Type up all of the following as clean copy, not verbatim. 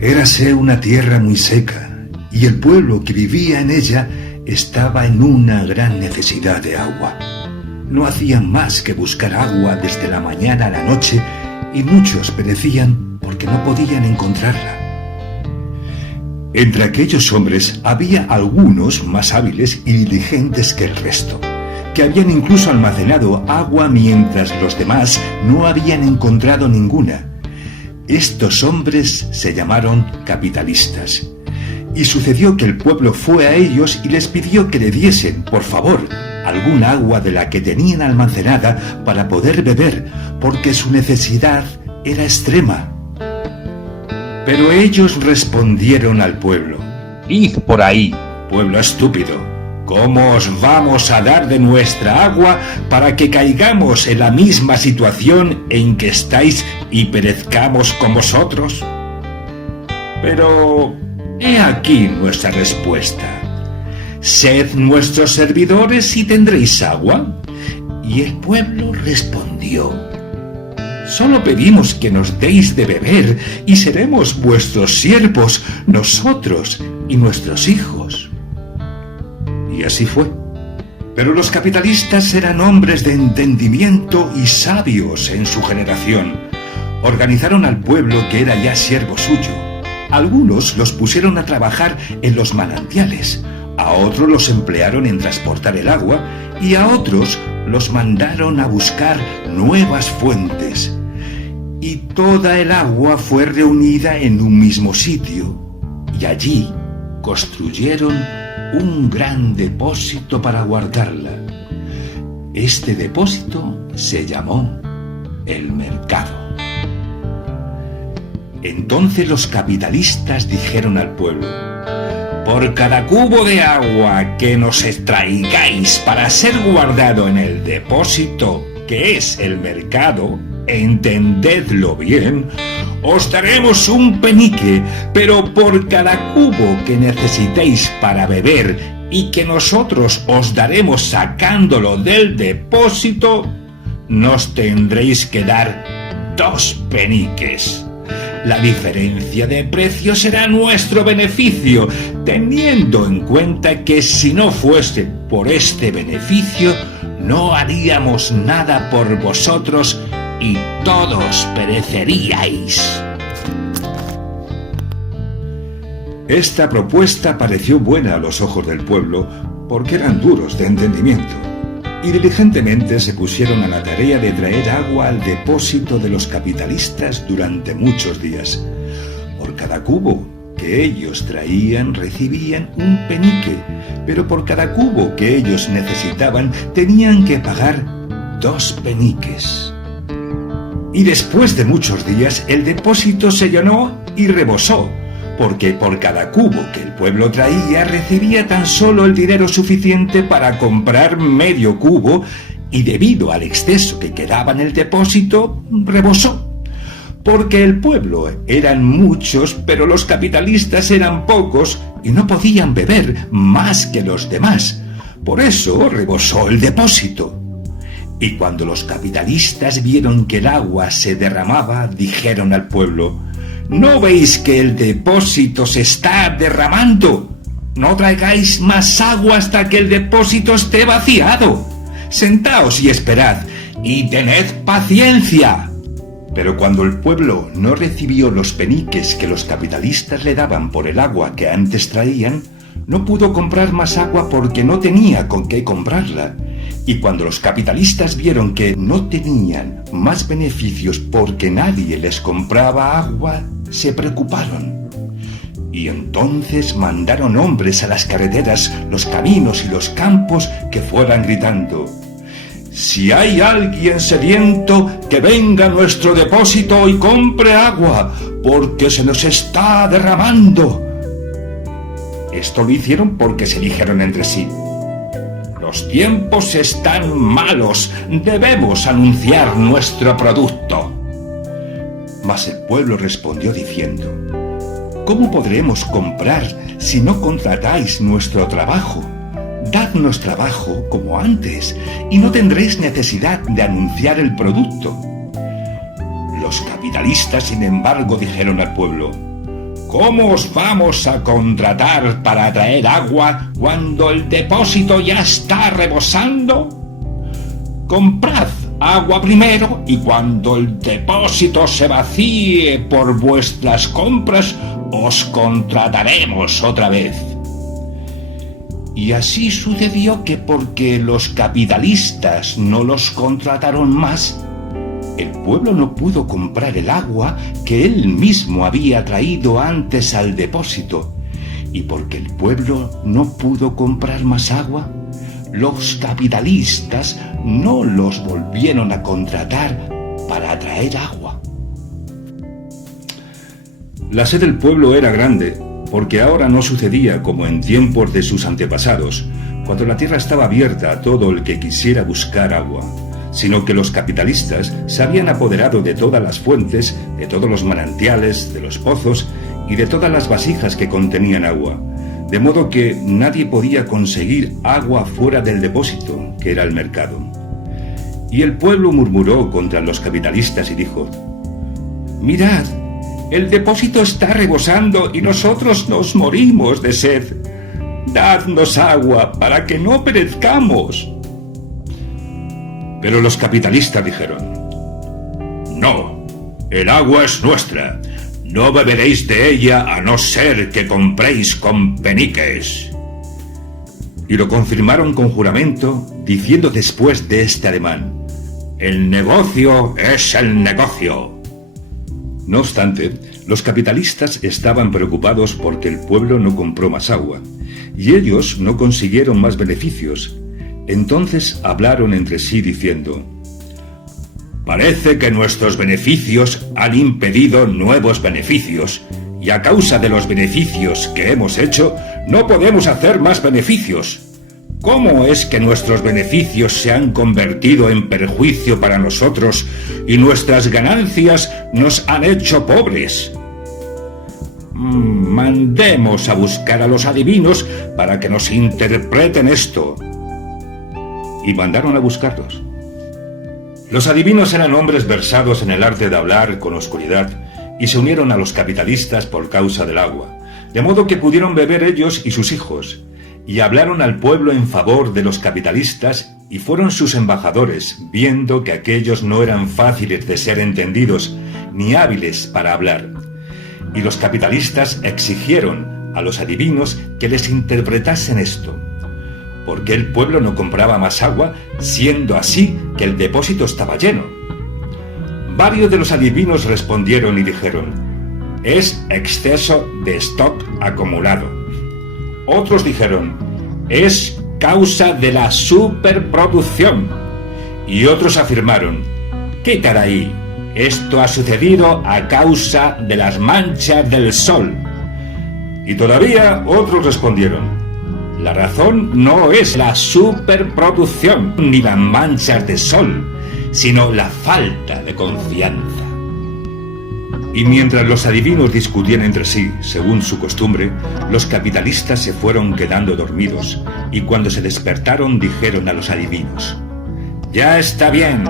Érase una tierra muy seca, y el pueblo que vivía en ella estaba en una gran necesidad de agua. No hacían más que buscar agua desde la mañana a la noche, y muchos perecían porque no podían encontrarla. Entre aquellos hombres había algunos más hábiles y diligentes que el resto, que habían incluso almacenado agua mientras los demás no habían encontrado ninguna. Estos hombres se llamaron capitalistas. Y sucedió que el pueblo fue a ellos y les pidió que le diesen, por favor, algún agua de la que tenían almacenada para poder beber, porque su necesidad era extrema. Pero ellos respondieron al pueblo: «Id por ahí, pueblo estúpido. ¿Cómo os vamos a dar de nuestra agua para que caigamos en la misma situación en que estáis y perezcamos con vosotros?» Pero he aquí nuestra respuesta: «Sed nuestros servidores y tendréis agua». Y el pueblo respondió: «Solo pedimos que nos deis de beber y seremos vuestros siervos, nosotros y nuestros hijos». Y así fue. Pero los capitalistas eran hombres de entendimiento y sabios en su generación. Organizaron al pueblo, que era ya siervo suyo. Algunos los pusieron a trabajar en los manantiales, a otros los emplearon en transportar el agua y a otros los mandaron a buscar nuevas fuentes. Y toda el agua fue reunida en un mismo sitio, y allí construyeron un gran depósito para guardarla. Este depósito se llamó el mercado. Entonces los capitalistas dijeron al pueblo: «Por cada cubo de agua que nos extraigáis para ser guardado en el depósito, que es el mercado, entendedlo bien, os daremos un penique, pero por cada cubo que necesitéis para beber y que nosotros os daremos sacándolo del depósito, nos tendréis que dar 2 peniques. La diferencia de precio será nuestro beneficio, teniendo en cuenta que si no fuese por este beneficio, no haríamos nada por vosotros y todos pereceríais». Esta propuesta pareció buena a los ojos del pueblo, porque eran duros de entendimiento, y diligentemente se pusieron a la tarea de traer agua al depósito de los capitalistas durante muchos días. Por cada cubo que ellos traían recibían un penique, pero por cada cubo que ellos necesitaban tenían que pagar 2 peniques. Y después de muchos días el depósito se llenó y rebosó, porque por cada cubo que el pueblo traía recibía tan solo el dinero suficiente para comprar medio cubo, y debido al exceso que quedaba en el depósito, rebosó. Porque el pueblo eran muchos, pero los capitalistas eran pocos y no podían beber más que los demás. Por eso rebosó el depósito. Y cuando los capitalistas vieron que el agua se derramaba, dijeron al pueblo: «¿No veis que el depósito se está derramando? No traigáis más agua hasta que el depósito esté vaciado. Sentaos y esperad, y tened paciencia». Pero cuando el pueblo no recibió los peniques que los capitalistas le daban por el agua que antes traían, no pudo comprar más agua porque no tenía con qué comprarla. Y cuando los capitalistas vieron que no tenían más beneficios porque nadie les compraba agua, se preocuparon. Y entonces mandaron hombres a las carreteras, los caminos y los campos que fueran gritando: «Si hay alguien sediento, que venga a nuestro depósito y compre agua, porque se nos está derramando». Esto lo hicieron porque se dijeron entre sí: «Los tiempos están malos, debemos anunciar nuestro producto». Mas el pueblo respondió diciendo: «¿Cómo podremos comprar si no contratáis nuestro trabajo? Dadnos trabajo como antes, y no tendréis necesidad de anunciar el producto». Los capitalistas, sin embargo, dijeron al pueblo: ¿cómo os vamos a contratar para traer agua cuando el depósito ya está rebosando? Comprad agua primero y cuando el depósito se vacíe por vuestras compras, os contrataremos otra vez. Y así sucedió que porque los capitalistas no los contrataron más, el pueblo no pudo comprar el agua que él mismo había traído antes al depósito. Y porque el pueblo no pudo comprar más agua, los capitalistas no los volvieron a contratar para traer agua. La sed del pueblo era grande, porque ahora no sucedía como en tiempos de sus antepasados, cuando la tierra estaba abierta a todo el que quisiera buscar agua, sino que los capitalistas se habían apoderado de todas las fuentes, de todos los manantiales, de los pozos y de todas las vasijas que contenían agua, de modo que nadie podía conseguir agua fuera del depósito, que era el mercado. Y el pueblo murmuró contra los capitalistas y dijo: «Mirad, el depósito está rebosando y nosotros nos morimos de sed. Dadnos agua para que no perezcamos». Pero los capitalistas dijeron: «No, el agua es nuestra. No beberéis de ella a no ser que compréis con peniques». Y lo confirmaron con juramento, diciendo después de este ademán: «El negocio es el negocio». No obstante, los capitalistas estaban preocupados porque el pueblo no compró más agua, y ellos no consiguieron más beneficios. Entonces hablaron entre sí diciendo: «Parece que nuestros beneficios han impedido nuevos beneficios, y a causa de los beneficios que hemos hecho, no podemos hacer más beneficios. ¿Cómo es que nuestros beneficios se han convertido en perjuicio para nosotros y nuestras ganancias nos han hecho pobres? Mandemos a buscar a los adivinos para que nos interpreten esto». Y mandaron a buscarlos. Los adivinos eran hombres versados en el arte de hablar con oscuridad y se unieron a los capitalistas por causa del agua, de modo que pudieron beber ellos y sus hijos, y hablaron al pueblo en favor de los capitalistas y fueron sus embajadores, viendo que aquellos no eran fáciles de ser entendidos ni hábiles para hablar. Y los capitalistas exigieron a los adivinos que les interpretasen esto: ¿por qué el pueblo no compraba más agua, siendo así que el depósito estaba lleno? Varios de los adivinos respondieron y dijeron: «Es exceso de stock acumulado». Otros dijeron: «Es causa de la superproducción». Y otros afirmaron: «¿Qué caray? Esto ha sucedido a causa de las manchas del sol». Y todavía otros respondieron: «La razón no es la superproducción ni las manchas de sol, sino la falta de confianza». Y mientras los adivinos discutían entre sí, según su costumbre, los capitalistas se fueron quedando dormidos, y cuando se despertaron dijeron a los adivinos: «Ya está bien,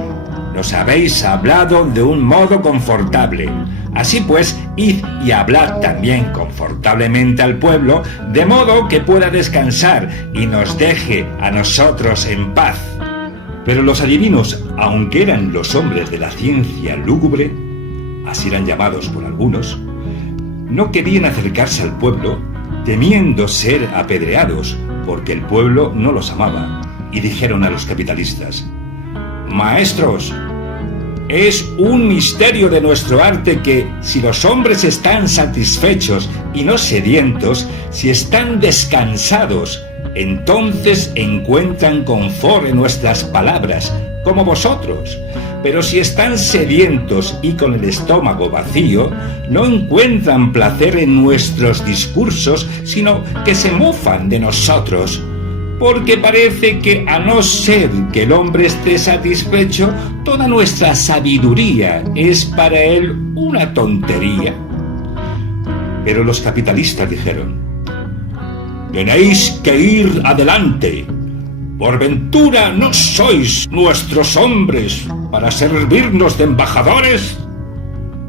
nos habéis hablado de un modo confortable. Así pues, id y hablad también confortablemente al pueblo, de modo que pueda descansar y nos deje a nosotros en paz». Pero los adivinos, aunque eran los hombres de la ciencia lúgubre, así eran llamados por algunos, no querían acercarse al pueblo, temiendo ser apedreados, porque el pueblo no los amaba, y dijeron a los capitalistas: «Maestros, es un misterio de nuestro arte que, si los hombres están satisfechos y no sedientos, si están descansados, entonces encuentran confort en nuestras palabras, como vosotros. Pero si están sedientos y con el estómago vacío, no encuentran placer en nuestros discursos, sino que se mofan de nosotros. Porque parece que, a no ser que el hombre esté satisfecho, toda nuestra sabiduría es para él una tontería». Pero los capitalistas dijeron: «Tenéis que ir adelante. ¿Por ventura no sois nuestros hombres para servirnos de embajadores?».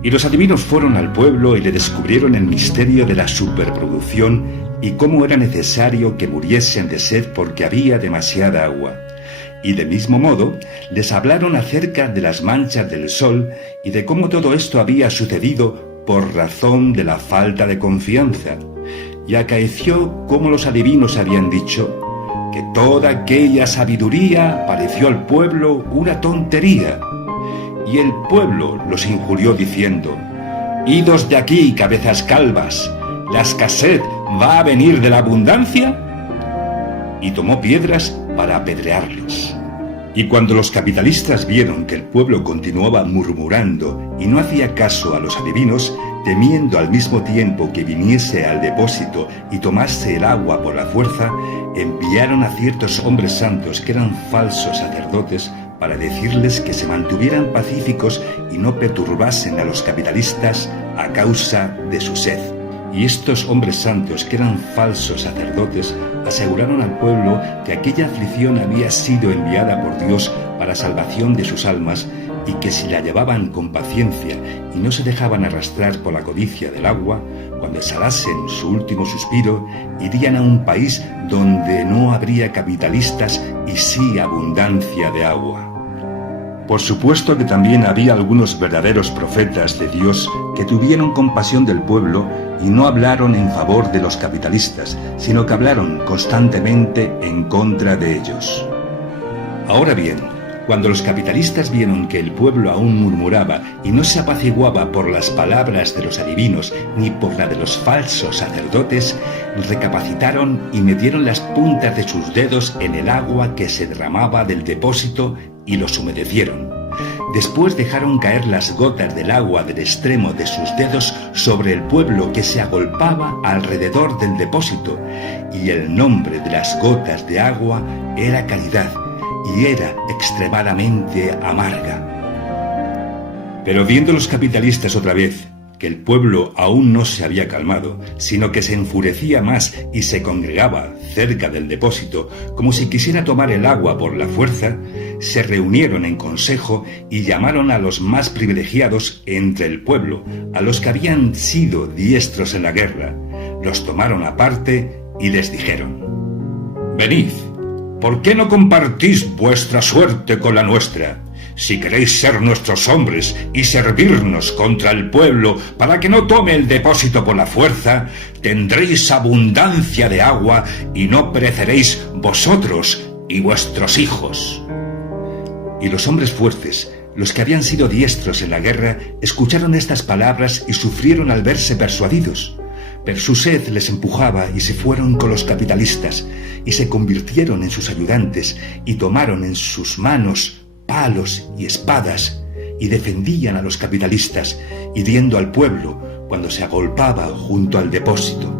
Y los adivinos fueron al pueblo y le descubrieron el misterio de la superproducción y cómo era necesario que muriesen de sed porque había demasiada agua. Y del mismo modo les hablaron acerca de las manchas del sol y de cómo todo esto había sucedido por razón de la falta de confianza. Y acaeció como los adivinos habían dicho, que toda aquella sabiduría pareció al pueblo una tontería. Y el pueblo los injurió diciendo, «Idos de aquí, cabezas calvas, ¿la escasez va a venir de la abundancia?» Y tomó piedras para apedrearlos. Y cuando los capitalistas vieron que el pueblo continuaba murmurando y no hacía caso a los adivinos, temiendo al mismo tiempo que viniese al depósito y tomase el agua por la fuerza, enviaron a ciertos hombres santos que eran falsos sacerdotes para decirles que se mantuvieran pacíficos y no perturbasen a los capitalistas a causa de su sed. Y estos hombres santos, que eran falsos sacerdotes, aseguraron al pueblo que aquella aflicción había sido enviada por Dios para salvación de sus almas y que si la llevaban con paciencia y no se dejaban arrastrar por la codicia del agua, cuando exhalasen su último suspiro, irían a un país donde no habría capitalistas y sí abundancia de agua. Por supuesto que también había algunos verdaderos profetas de Dios que tuvieron compasión del pueblo y no hablaron en favor de los capitalistas, sino que hablaron constantemente en contra de ellos. Ahora bien, cuando los capitalistas vieron que el pueblo aún murmuraba y no se apaciguaba por las palabras de los adivinos ni por la de los falsos sacerdotes, recapacitaron y metieron las puntas de sus dedos en el agua que se derramaba del depósito y los humedecieron. Después dejaron caer las gotas del agua del extremo de sus dedos sobre el pueblo que se agolpaba alrededor del depósito, y el nombre de las gotas de agua era Caridad, y era extremadamente amarga. Pero viendo los capitalistas otra vez que el pueblo aún no se había calmado, sino que se enfurecía más y se congregaba cerca del depósito, como si quisiera tomar el agua por la fuerza, se reunieron en consejo y llamaron a los más privilegiados entre el pueblo, a los que habían sido diestros en la guerra. Los tomaron aparte y les dijeron: «Venid, ¿por qué no compartís vuestra suerte con la nuestra? Si queréis ser nuestros hombres y servirnos contra el pueblo para que no tome el depósito por la fuerza, tendréis abundancia de agua y no pereceréis vosotros y vuestros hijos». Y los hombres fuertes, los que habían sido diestros en la guerra, escucharon estas palabras y sufrieron al verse persuadidos. Pero su sed les empujaba y se fueron con los capitalistas y se convirtieron en sus ayudantes y tomaron en sus manos palos y espadas y defendían a los capitalistas, hiriendo al pueblo cuando se agolpaba junto al depósito.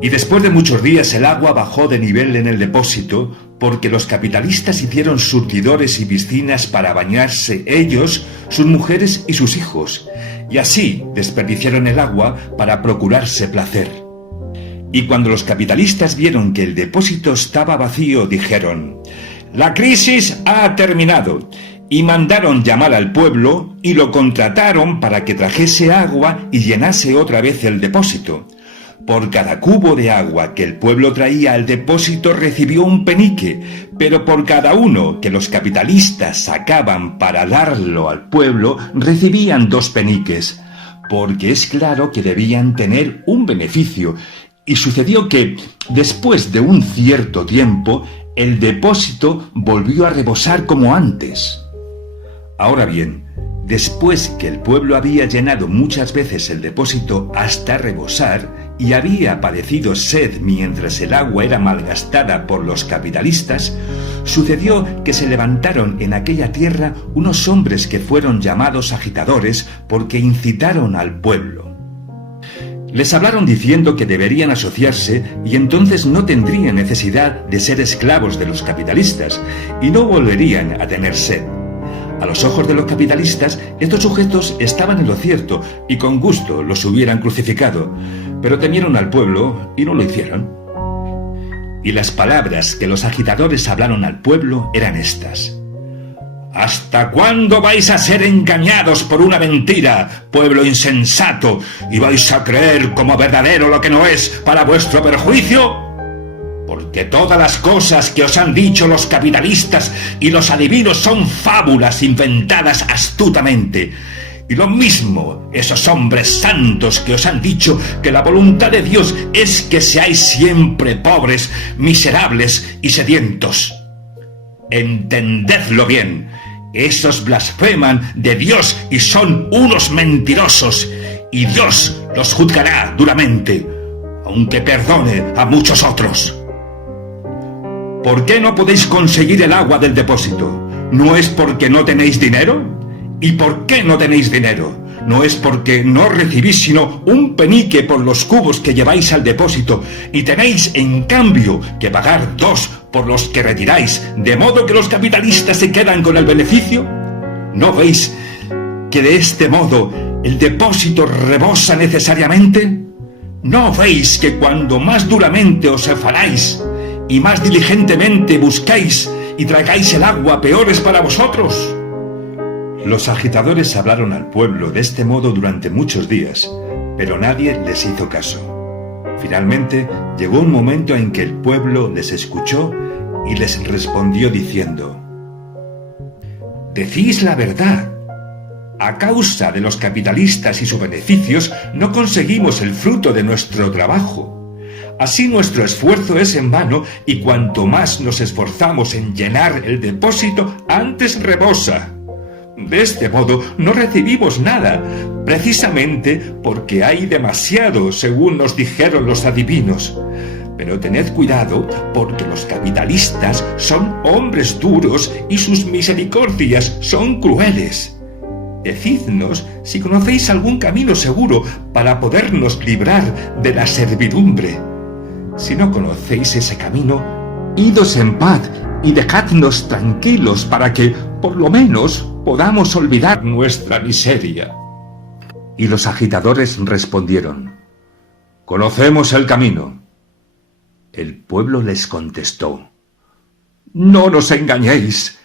Y después de muchos días el agua bajó de nivel en el depósito porque los capitalistas hicieron surtidores y piscinas para bañarse ellos, sus mujeres y sus hijos, y así desperdiciaron el agua para procurarse placer. Y cuando los capitalistas vieron que el depósito estaba vacío, dijeron: «La crisis ha terminado», y mandaron llamar al pueblo y lo contrataron para que trajese agua y llenase otra vez el depósito. Por cada cubo de agua que el pueblo traía al depósito recibió un penique, pero por cada uno que los capitalistas sacaban para darlo al pueblo recibían 2 peniques, porque es claro que debían tener un beneficio. Y sucedió que, después de un cierto tiempo, el depósito volvió a rebosar como antes. Ahora bien, después que el pueblo había llenado muchas veces el depósito hasta rebosar y había padecido sed mientras el agua era malgastada por los capitalistas, sucedió que se levantaron en aquella tierra unos hombres que fueron llamados agitadores porque incitaron al pueblo. Les hablaron diciendo que deberían asociarse y entonces no tendrían necesidad de ser esclavos de los capitalistas y no volverían a tener sed. A los ojos de los capitalistas, estos sujetos estaban en lo cierto y con gusto los hubieran crucificado, pero temieron al pueblo y no lo hicieron. Y las palabras que los agitadores hablaron al pueblo eran estas: ¿Hasta cuándo vais a ser engañados por una mentira, pueblo insensato, y vais a creer como verdadero lo que no es para vuestro perjuicio? Porque todas las cosas que os han dicho los capitalistas y los adivinos son fábulas inventadas astutamente. Y lo mismo esos hombres santos que os han dicho que la voluntad de Dios es que seáis siempre pobres, miserables y sedientos. Entendedlo bien. Esos blasfeman de Dios y son unos mentirosos, y Dios los juzgará duramente, aunque perdone a muchos otros. ¿Por qué no podéis conseguir el agua del depósito? ¿No es porque no tenéis dinero? ¿Y por qué no tenéis dinero? ¿No es porque no recibís sino un penique por los cubos que lleváis al depósito y tenéis en cambio que pagar 2 por los que retiráis, de modo que los capitalistas se quedan con el beneficio? ¿No veis que de este modo el depósito rebosa necesariamente? ¿No veis que cuando más duramente os afanáis y más diligentemente buscáis y tragáis el agua, peor es para vosotros? Los agitadores hablaron al pueblo de este modo durante muchos días, pero nadie les hizo caso. Finalmente, llegó un momento en que el pueblo les escuchó y les respondió diciendo: «Decís la verdad. A causa de los capitalistas y sus beneficios, no conseguimos el fruto de nuestro trabajo. Así nuestro esfuerzo es en vano y cuanto más nos esforzamos en llenar el depósito, antes rebosa. De este modo no recibimos nada, precisamente porque hay demasiado, según nos dijeron los adivinos. Pero tened cuidado, porque los capitalistas son hombres duros y sus misericordias son crueles. Decidnos si conocéis algún camino seguro para podernos librar de la servidumbre. Si no conocéis ese camino, idos en paz y dejadnos tranquilos para que, por lo menos, podamos olvidar nuestra miseria». Y los agitadores respondieron: «Conocemos el camino». El pueblo les contestó: «No nos engañéis.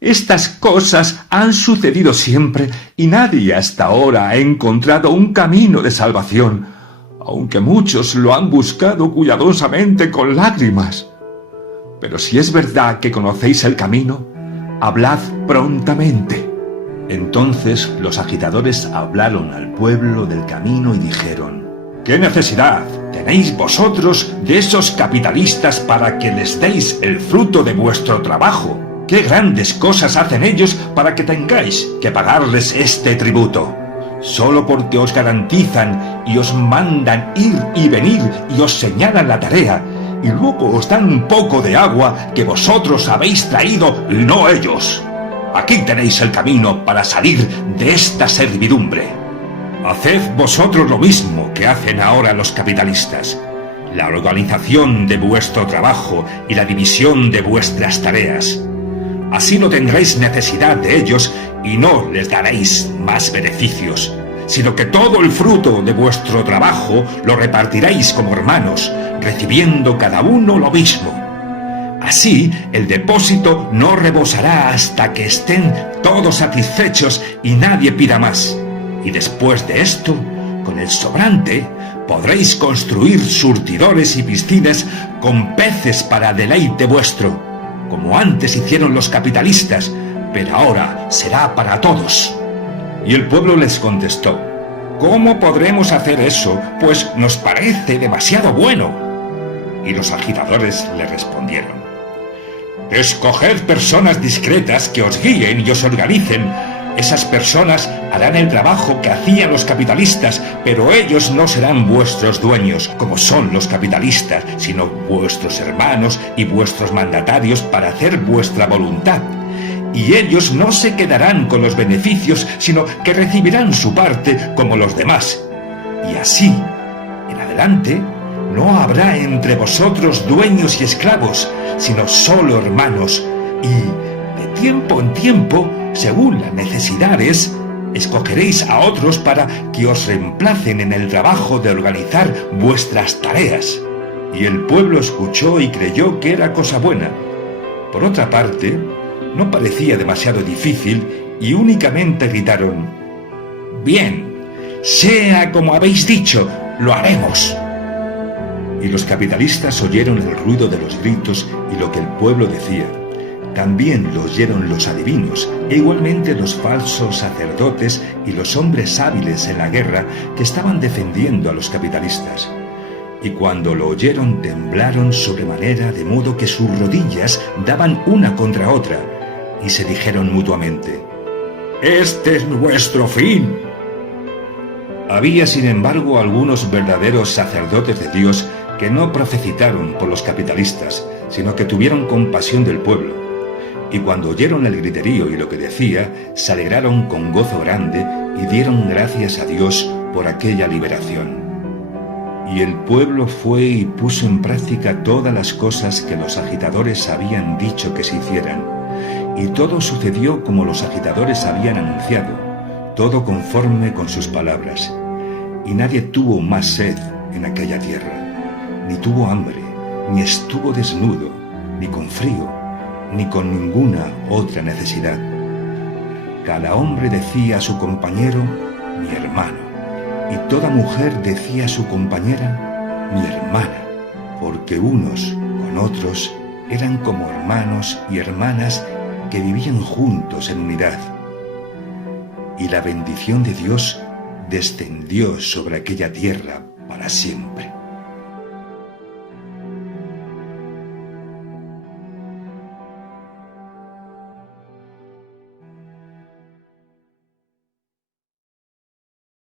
Estas cosas han sucedido siempre y nadie hasta ahora ha encontrado un camino de salvación, aunque muchos lo han buscado cuidadosamente con lágrimas. Pero si es verdad que conocéis el camino, hablad prontamente». Entonces los agitadores hablaron al pueblo del camino y dijeron: «¿Qué necesidad tenéis vosotros de esos capitalistas para que les deis el fruto de vuestro trabajo? ¿Qué grandes cosas hacen ellos para que tengáis que pagarles este tributo? Solo porque os garantizan y os mandan ir y venir y os señalan la tarea, y luego os dan un poco de agua que vosotros habéis traído y no ellos. Aquí tenéis el camino para salir de esta servidumbre. Haced vosotros lo mismo que hacen ahora los capitalistas. La organización de vuestro trabajo y la división de vuestras tareas. Así no tendréis necesidad de ellos y no les daréis más beneficios, sino que todo el fruto de vuestro trabajo lo repartiréis como hermanos, recibiendo cada uno lo mismo. Así el depósito no rebosará hasta que estén todos satisfechos y nadie pida más. Y después de esto, con el sobrante, podréis construir surtidores y piscinas con peces para deleite vuestro, como antes hicieron los capitalistas, pero ahora será para todos». Y el pueblo les contestó: «¿Cómo podremos hacer eso? Pues nos parece demasiado bueno». Y los agitadores le respondieron: «Escoged personas discretas que os guíen y os organicen. Esas personas harán el trabajo que hacían los capitalistas, pero ellos no serán vuestros dueños, como son los capitalistas, sino vuestros hermanos y vuestros mandatarios para hacer vuestra voluntad. Y ellos no se quedarán con los beneficios, sino que recibirán su parte como los demás. Y así, en adelante, no habrá entre vosotros dueños y esclavos, sino solo hermanos, y de tiempo en tiempo, según las necesidades, escogeréis a otros para que os reemplacen en el trabajo de organizar vuestras tareas». Y el pueblo escuchó y creyó que era cosa buena. Por otra parte, No parecía demasiado difícil y únicamente gritaron: «Bien, sea como habéis dicho, lo haremos». Y los capitalistas oyeron el ruido de los gritos y lo que el pueblo decía. También lo oyeron los adivinos e igualmente los falsos sacerdotes y los hombres hábiles en la guerra que estaban defendiendo a los capitalistas. Y cuando lo oyeron temblaron sobremanera, de modo que sus rodillas daban una contra otra, y se dijeron mutuamente: «Este es nuestro fin». Había, sin embargo, algunos verdaderos sacerdotes de Dios que no profetizaron por los capitalistas, sino que tuvieron compasión del pueblo. Y cuando oyeron el griterío y lo que decía, se alegraron con gozo grande y dieron gracias a Dios por aquella liberación. Y el pueblo fue y puso en práctica todas las cosas que los agitadores habían dicho que se hicieran. Y todo sucedió como los agitadores habían anunciado, todo conforme con sus palabras. Y nadie tuvo más sed en aquella tierra, ni tuvo hambre, ni estuvo desnudo, ni con frío, ni con ninguna otra necesidad. Cada hombre decía a su compañero: «Mi hermano», y toda mujer decía a su compañera: «Mi hermana», porque unos con otros eran como hermanos y hermanas que vivían juntos en unidad. Y la bendición de Dios descendió sobre aquella tierra para siempre.